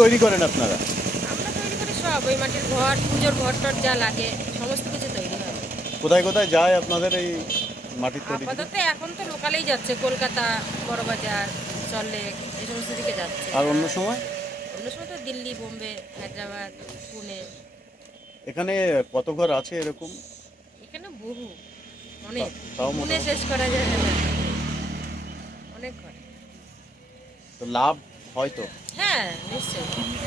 তৈরি করেন আপনারা? আমরা তৈরি করি সব ওই মাটির ঘর পুজোর ঘর টর যা লাগে সমস্ত কিছু তৈরি হয়। কোথায় কোথায় যায় আপনাদের এই মাটির তৈরি? আপাতত এখন তো লোকালেই যাচ্ছে কলকাতা বড়বাজার সল্টলেক এই সমস্ত দিকে যাচ্ছে। আর অন্য সময়? অন্য সময় তো দিল্লি বোম্বে হায়দ্রাবাদ পুনে। এখানে কত ঘর আছে এরকম? এখানে বহু অনেক। তাও পুনে শেষ করা যায় না। অনেক ঘর। তো লাভ হয়তো। হ্যাঁ নিশ্চয়ই।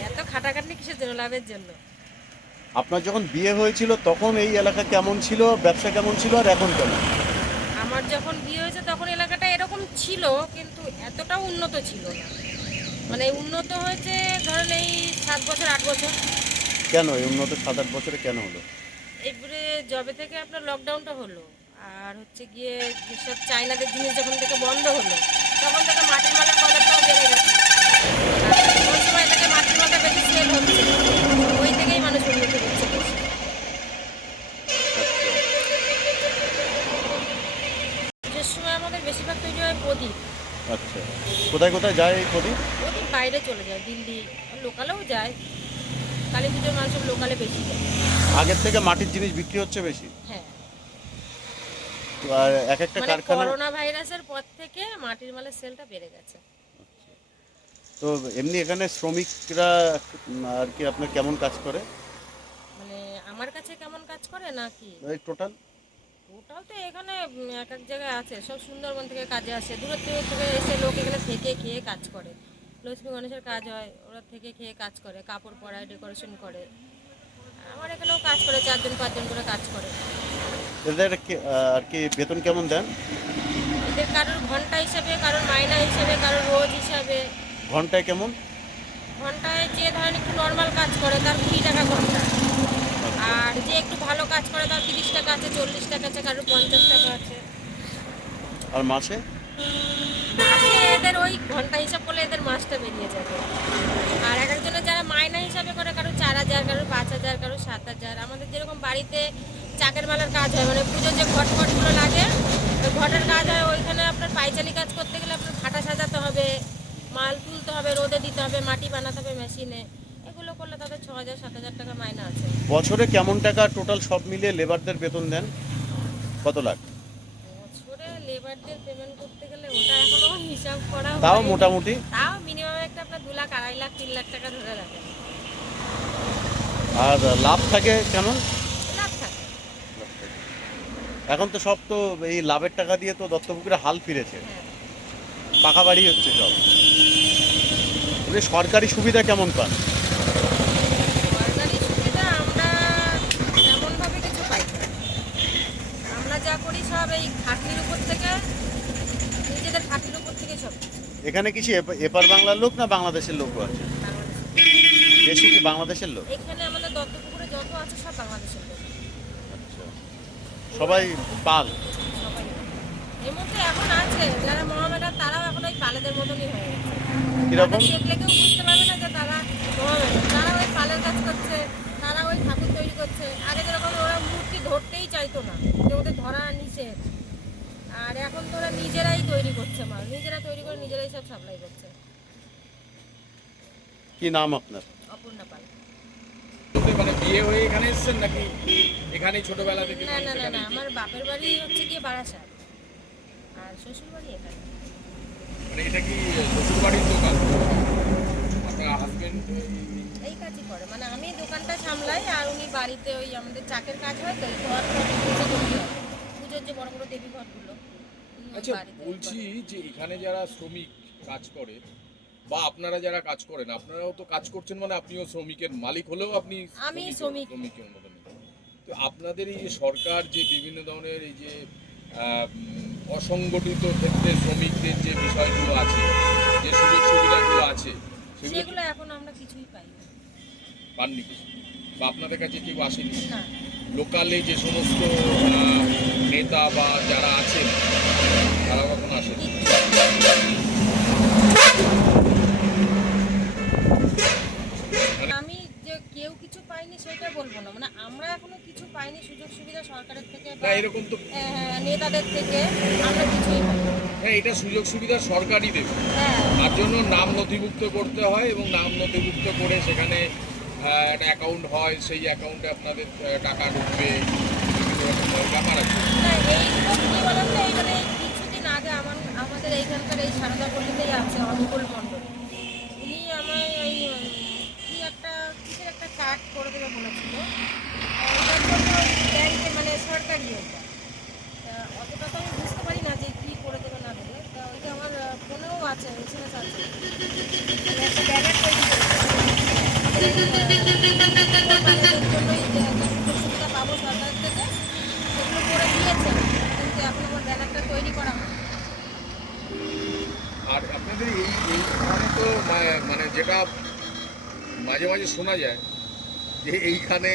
এত খাটাখাটনি কিসের জন্য লাভের জন্য? আপনার যখন বিয়ে হয়েছিল তখন এই এলাকা কেমন ছিল ব্যবসা কেমন ছিল আর এখন কেমন? আমার যখন বিয়ে হয়েছে তখন এলাকাটা এরকম ছিল কিন্তু এতটাও উন্নত ছিল না। মানে উন্নত হয়েছে ধরেন এই সাত বছর আট বছর। কেন? এই উন্নত সাত আট বছরে কেন হলো? এবারে জবে থেকে আপনার লকডাউনটা হলো আর হচ্ছে গিয়ে যেসব চাইনাদের জিনিস যখন থেকে বন্ধ হলো তখন থেকে মাটির মালের কদরটাও বেড়ে গেছে আর ওই সময় থেকে মাটির মালটা বেশি সেল হচ্ছে ওই থেকেই মানুষ উন্নতি করছে পুজোর সময় আমাদের বেশিরভাগ তৈরি হয় প্রদীপ আচ্ছা। কোথায় কোথায় যায় এই প্রদীপ? প্রদীপ বাইরে চলে যায় দিল্লি লোকালেও যায় কালী পুজোর মানুষ লোকালে বেশি যায় আগের থেকে মাটির জিনিস বিক্রি হচ্ছে বেশি? হ্যাঁ। আর এক একটা মানে কারখানা করোনা ভাইরাসের পর থেকে মাটির মালের সেলটা বেড়ে গেছে। তো এমনি এখানে শ্রমিকরা আর কি আপনার কেমন কাজ করে? মানে আমার কাছে কেমন কাজ করে নাকি? এই টোটাল টোটাল তো এখানে এক এক জায়গায় আছে। সব সুন্দরবন থেকে কাজে আসে। দূরের থেকে থেকে এসে লোক এখানে থেকে খেয়ে কাজ করে। লক্ষ্মী গণেশের কাজ হয় ওরা থেকে খেয়ে কাজ করে। কাপড় পরায় ডেকোরেশন করে। আমার এখানেও কাজ করে চারজন পাঁচজন করে কাজ করে। এদের আর কি বেতন কেমন দেন? এদের কারোর ঘণ্টা হিসাবে কারোর মাইনা হিসাবে কারোর রোজ হিসাবে। ঘন্টায় কেমন? ঘন্টায় যে ধরেন একটু নর্মাল কাজ করে তার কুড়ি টাকা ঘণ্টা। আর যে একটু ভালো কাজ করে তার তিরিশ টাকা আছে চল্লিশ টাকা আছে কারোর পঞ্চাশ টাকা আছে। আর মাসে? মাসে এদের ওই ঘণ্টা হিসাব করলে এদের মাসটা বেরিয়ে যাবে। আর এক একজনের যারা মাইনা হিসাবে করে কারও চার হাজার কারও পাঁচ হাজার কারও সাত হাজার। আমাদের যেরকম বাড়িতে চাকের মালার কাজ হয় মানে পুজোর যে লাগে ঘটের কাজ হয় ওইখানে আপনার পাইচালি কাজ করতে গেলে আপনার ফাটা সাজাতে হবে। তুলতে হবে রোদে দিতে হবে মাটি বানাতে হবে মেশিনে। এগুলো করলে তাদের ছ হাজার সাত হাজার টাকা মাইনা আছে। বছরে কেমন টাকা টোটাল সব মিলিয়ে লেবারদের বেতন দেন? কত লাখ? বছরে লেবারদের পেমেন্ট করতে গেলে ওটা এখনও হিসাব করা তাও মোটামুটি? তাও মিনিমাম একটা আপনার দু লাখ আড়াই লাখ তিন লাখ টাকা ধরে রাখেন আর লাভ থাকে কেমন লাভ এখন তো সব তো এই লাভের টাকা দিয়ে তো দত্তপুকুরে হাল ফিরেছে। হ্যাঁ। পাকা বাড়ি হচ্ছে সব। এমনি সরকারি সুবিধা কেমন পান? সরকারি আমরা তেমনভাবে কিছু পাই আমরা যা করি সব এই খাটনির উপর থেকে নিজেদের খাটনির উপর থেকে সব। এখানে কিছু এপ- এপার বাংলার লোক না বাংলাদেশের লোকও আছে? বেশি কি বাংলাদেশের লোক? এখানে আমাদের দত্তপুকুরে যত আছে সব বাংলাদেশের লোক। আচ্ছা। সবাই পাল? মধ্যে এখন আছে যারা তারাও এখন ওই পালেদের মতনই হয়ে গেছে। কীরকম? দেখলে কেউ বুঝতে পারবে না যে তারা ওই পালের কাজ করছে তারা ওই ঠাকুর তৈরি করছে। আগে যেরকম ওরা মূর্তি ধরতেই চাইতো না যে ওদের ধরা নিষেধ আর এখন তো ওরা নিজেরাই তৈরি করছে মাল। নিজেরা তৈরি করে নিজেরাই সব সাপ্লাই করছে। কি নাম আপনার? অপূর্ণা পাল। মানে বিয়ে হয়ে এখানে এসেছেন নাকি? এখানেই ছোটবেলা থেকে না না না না আমার বাপের বাড়ি হচ্ছে গিয়ে বারাসাত। আর শ্বশুর বাড়ি এখানে। মানে এটা কি শ্বশুর বাড়ির দোকান? আপনার হাজবেন্ড এই কাজই করে। মানে আমি দোকানটা সামলাই আর উনি বাড়িতে ওই আমাদের চাকের কাজ হয় তো ঘর পুজোর যে বড় বড় দেবী ঘরগুলো আচ্ছা বলছি যে এখানে যারা শ্রমিক কাজ করে বা আপনারা যারা কাজ করেন আপনারাও তো কাজ করছেন মানে আপনিও শ্রমিকের মালিক হলেও আপনি আমি শ্রমিক। শ্রমিকের মতন তো আপনাদের এই যে সরকার যে বিভিন্ন ধরনের এই যে অসংগঠিত ক্ষেত্রে শ্রমিকদের যে বিষয়গুলো আছে যে সুযোগ সুবিধাগুলো আছে সেগুলো এখন আমরা কিছুই পাই না। পাননি কিছু? বা আপনাদের কাছে কেউ আসেনি? লোকালে যে সমস্ত নেতা বা যারা আছেন তারা কখন আসেন? পাইনি সে এটা বলব না। মানে আমরা এখনও কিছু পাইনি সুযোগ সুবিধা সরকারের থেকে বা এরকম তো নেতাদের থেকে আমরা কিছুই হ্যাঁ এটা সুযোগ সুবিধা সরকারই দেবে। হ্যাঁ। তার জন্য নাম নথিভুক্ত করতে হয় এবং নাম নথিভুক্ত করে সেখানে একটা অ্যাকাউন্ট হয় সেই অ্যাকাউন্টে আপনাদের টাকা ঢুকবে ব্যাপার আছে। মানে কিছুদিন আগে আমার আমাদের এইখানকার এই সারদা পল্লীতেই আছে অনুকূল মণ্ডল উনি আমায় ওই উম, কি একটা কিসের একটা কার্ড করে দেবে বলেছিল ব্যাংকে মানে সরকারি অতটা তো আমি বুঝতে পারি না যে কী করে দেবে না দেবে। তা ওইটা আমার ফোনেও আছে এসএমএস আছে। মানে একটা পাবো থেকে করে কিন্তু আমার ব্যানারটা তৈরি করা আর আপনাদের এই তো মানে যেটা মাঝে মাঝে শোনা যায় যে এইখানে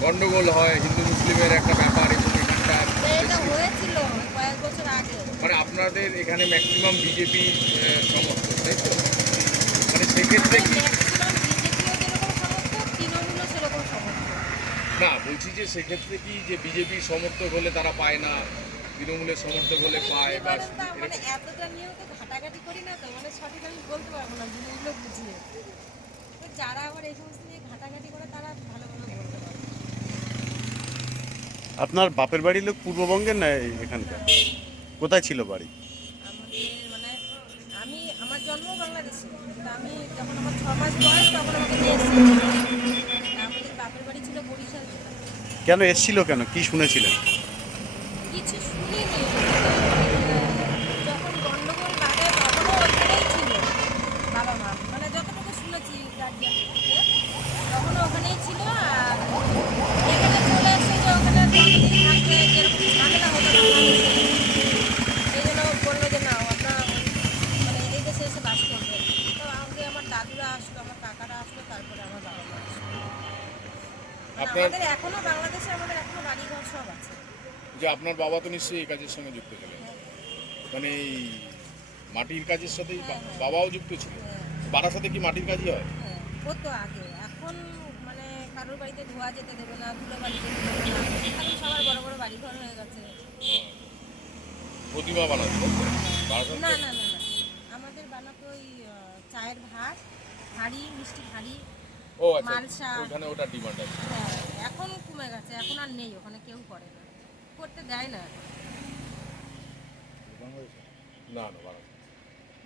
গন্ডগোল হয় হিন্দু মুসলিমের একটা ব্যাপার এবং এখানকার মানে আপনাদের এখানে ম্যাক্সিমাম বিজেপি সমর্থক তাই তো? মানে সেক্ষেত্রে কি? সমর্থক না বলছি যে সেক্ষেত্রে কি যে বিজেপি সমর্থক হলে তারা পায় না তৃণমূলের সমর্থক হলে পায় বা মানে এতটা নিয়েও তো ঘাটাঘাটি করি না তো মানে সঠিক আমি বলতে পারব না জিনিসগুলো বুঝিয়ে। তো যারা আবার এই সমস্ত ঘাটাঘাটি করে তারা ভালোভাবে বলতে পারে। আপনার বাপের বাড়ির লোক পূর্ববঙ্গের না এখানকার? কোথায় ছিল বাড়ি? আমাদের মানে আমি আমার জন্ম বাংলাদেশে কিন্তু আমি যখন আমার ছ মাস বয়স তখন আমাকে নিয়ে এসেছিল আমাদের বাপের বাড়ি ছিল বরিশাল জেলা। কেন এসছিল কেন? কি শুনেছিলেন কিছু শুনিনি যখন গন্ডগোল বাড়ে তখনও ওখানেই ছিল বাবা মা মানে যতটুকু শুনেছি গার্জিয়ান থেকে তখনও ওখানেই ছিল আর এখানে চলে এসে যে ওখানে যতদিন থাকবে যেরকম ঝামেলা হতো বাংলাদেশে এই জন্য বলল যে না আপনার মানে এই দেশে এসে বাস করবে তো আগে আমার দাদুরা আসলো আমার কাকারা আসলো তারপরে আমার বাবা মা আসলো মানে আপনার- আমাদের এখনও বাংলাদেশে আমাদের এখনও বাড়িঘর সব আছে যে আপনার বাবা তো নিশ্চয়ই এই কাজের সঙ্গে যুক্ত ছিলেন। মানে এই মাটির কাজের সাথেই বা- বাবাও যুক্ত ছিল। হ্যাঁ বাড়ার সাথে কি মাটির কাজই হয়? হ্যাঁ হতো আগে। এখন মানে কারোর বাড়িতে ধোয়া যেতে দেবে না ধুলো বাড়ি যেতে দেবে না। এখন সবার বড় বড় বাড়ি ঘর হয়ে গেছে। প্রতিমা বানাতো না না না না। আমাদের বানাতো ওই চায়ের ভাত হাঁড়ি মিষ্টি হাঁড়ি ও আচ্ছা মালসা। ওইখানে ওটা ডিমান্ড আছে। হ্যাঁ এখন কমে গেছে এখন আর নেই ওখানে কেউ করে না। করতে দেয় না? না না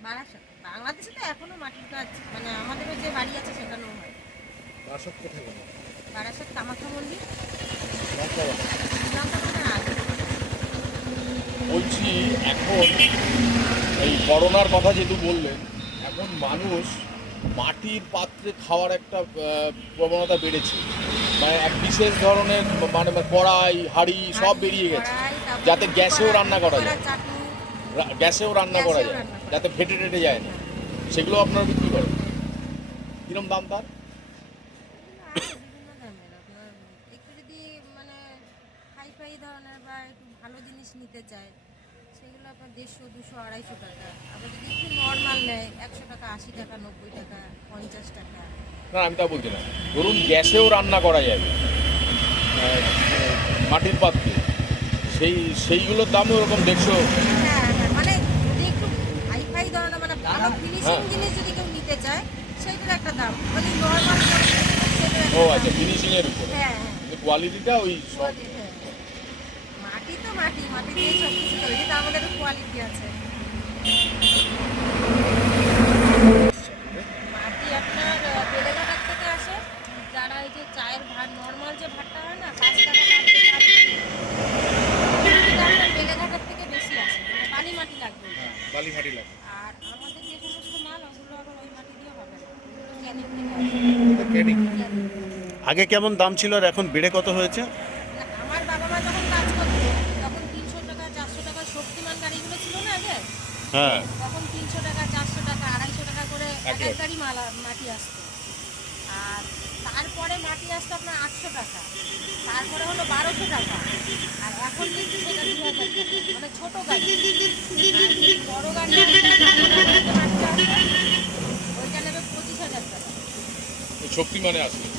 বারাসাত বাংলাদেশে তো এখনও মাটির কাজ মানে আমাদেরও যে বাড়ি আছে সেখানেও হয়। বারাসাত কোথায় গেল বারাসাত কামাখ্যা মন্দির। বলছি এখন এই করোনার কথা যেহেতু বললেন এখন মানুষ মাটির পাত্রে খাওয়ার একটা প্রবণতা বেড়েছে। মানে এক বিশেষ ধরনের মানে কড়াই হাঁড়ি সব বেরিয়ে গেছে। যাতে গ্যাসেও রান্না করা যায়। গ্যাসেও রান্না করা যায়। যাতে ফেটে টেটে যায় না। সেগুলো আপনারা বিক্রি করেন। কিরম দাম তার? মানে ধরনের বা একটু ভালো জিনিস নিতে চায় সেগুলো আপনার দেড়শো দুশো আড়াইশো টাকা। আবার যদি একটু নর্মাল নেয় একশো টাকা আশি টাকা নব্বই টাকা পঞ্চাশ টাকা। না আমি তা বলছি না। ধরুন গ্যাসেও রান্না করা যাবে। মাটির পাত্রে। সেই সেইগুলোর দামও ওরকম দেড়শো। হ্যাঁ হ্যাঁ মানে মানে ফিনিশিং ও আচ্ছা দাম। ফিনিশিংয়ের উপরে। হ্যাঁ হ্যাঁ। কোয়ালিটিটা ওই। মাটি তো মাটি মাটি দিয়ে সব কিছু তৈরি তো আমাদের কোয়ালিটি আছে মাটি আপনার আহ, বেলেঘাটার থেকে আসে যারা এই যে চায়ের ভাত নর্মাল যে ভাতটা হয় না পাঁচ টাকা দাম দিয়ে ভাত বিক্রি করে। মাটিটা আপনার বেলেঘাটার থেকে বেশি আসে মানে বালি মাটি লাগবে ওটা। বালি মাটি লাগে আর আমাদের যে সমস্ত মাল ওগুলো আবার ওই মাটি দিয়ে হবে না ওগুলো ক্যানিং থেকে ক্যানিং। আগে কেমন দাম ছিল আর এখন বেড়ে কত হয়েছে? আমার বাবা মা যখন কাজ করতো তখন তিনশো টাকা চারশো টাকা শক্তিমান গাড়িগুলো ছিল না আগে? হ্যাঁ। তখন তিনশো টাকা চারশো টাকা আড়াইশো টাকা করে এক এক গাড়ি মালা মাটি আসতো। আর তারপরে মাটি আসতো আপনার আটশো টাকা। তারপরে হলো বারোশো টাকা আর এখন কিন্তু সেটা দু হাজার টাকা মানে ছোটো গাড়ি আর যদি বড়ো গাড়ি আসে, তারপরে হয়তো মাটি আসে,